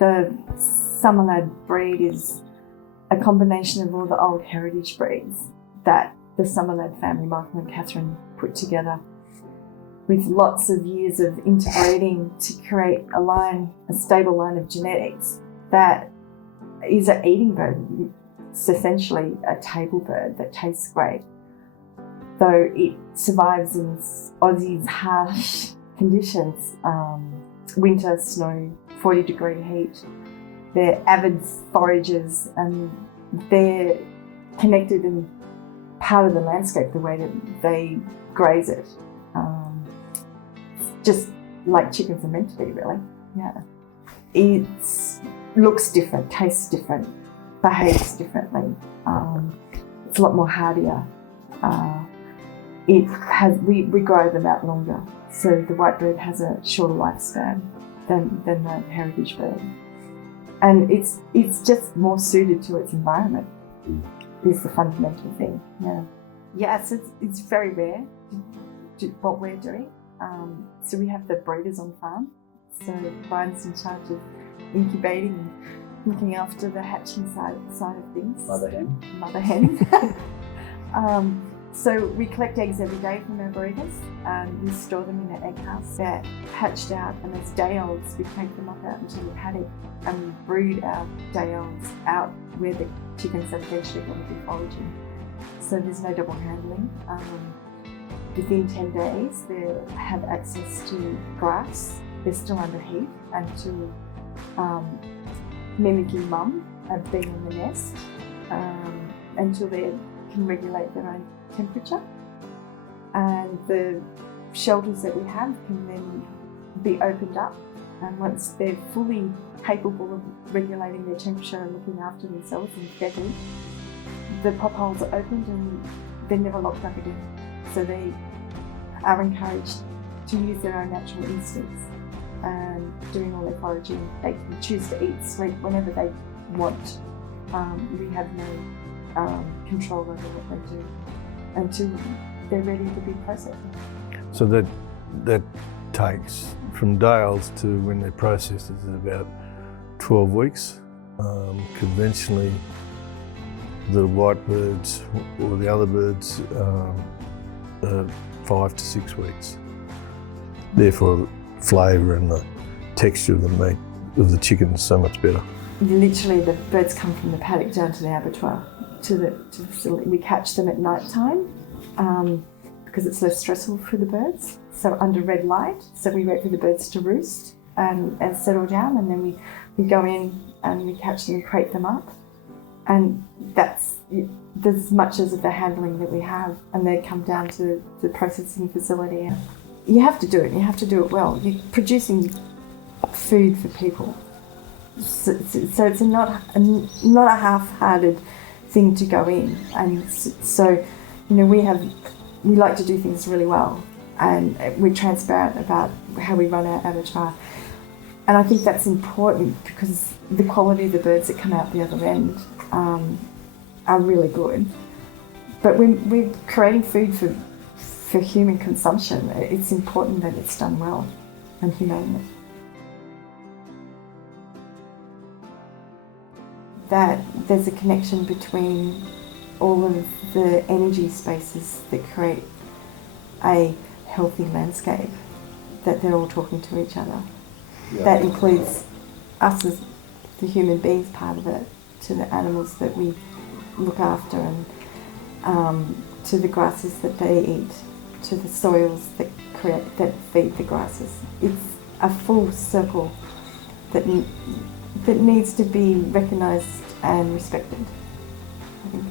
The Summerlad breed is a combination of all the old heritage breeds that the Summerlad family, Michael and Catherine, put together with lots of years of interbreeding to create a stable line of genetics that is an eating bird. It's essentially a table bird that tastes great, though it survives in Aussie's harsh conditions, winter, snow, 40-degree heat. They're avid foragers and they're connected and part of the landscape the way that they graze it. Just like chickens are meant to be, really. Yeah. It looks different, tastes different, behaves differently. It's a lot more hardier. We grow them out longer, so the white bird has a shorter lifespan than the heritage bird, and it's just more suited to its environment. Is the fundamental thing. Yeah. So it's very rare what we're doing. So we have the breeders on farm. So Brian's in charge of incubating and looking after the hatching side of things. Mother hen. So we collect eggs every day from our breeders and we store them in an egg house. They're hatched out, and as day olds we take them up out into the paddock and we brood our day olds out where the chickens are eventually going to be foraging. So there's no double handling. Within 10 days they have access to grass. They're still under heat and to mimicking mum and being in the nest until they can regulate their own temperature. And the shelters that we have can then be opened up, and once they're fully capable of regulating their temperature and looking after themselves and feeding, the pop holes are opened and they're never locked up again. So they are encouraged to use their own natural instincts and doing all their foraging. They can choose to eat, sleep whenever they want. We have no control over what they do until they're ready to be processed. So that takes from day-olds to when they're processed is about 12 weeks. Conventionally, the white birds or the other birds are 5 to 6 weeks. Therefore, the flavour and the texture of the meat of the chicken is so much better. Literally, the birds come from the paddock down to the abattoir, to the facility. We catch them at night time because it's less stressful for the birds. So under red light, so we wait for the birds to roost and settle down, and then we go in and we catch them and crate them up. And that's as much as the handling that we have, and they come down to the processing facility. You have to do it. You have to do it well. You're producing food for people, so it's not a half-hearted thing to go in. And so, we like to do things really well, and we're transparent about how we run our abattoir. And I think that's important because the quality of the birds that come out the other end are really good. But when we're creating food for human consumption, it's important that it's done well and humanely. That there's a connection between all of the energy spaces that create a healthy landscape, that they're all talking to each other. Yeah. That includes us as the human beings part of it, to the animals that we look after, and to the grasses that they eat, to the soils that feed the grasses. It's a full circle that needs to be recognised and respected, I think.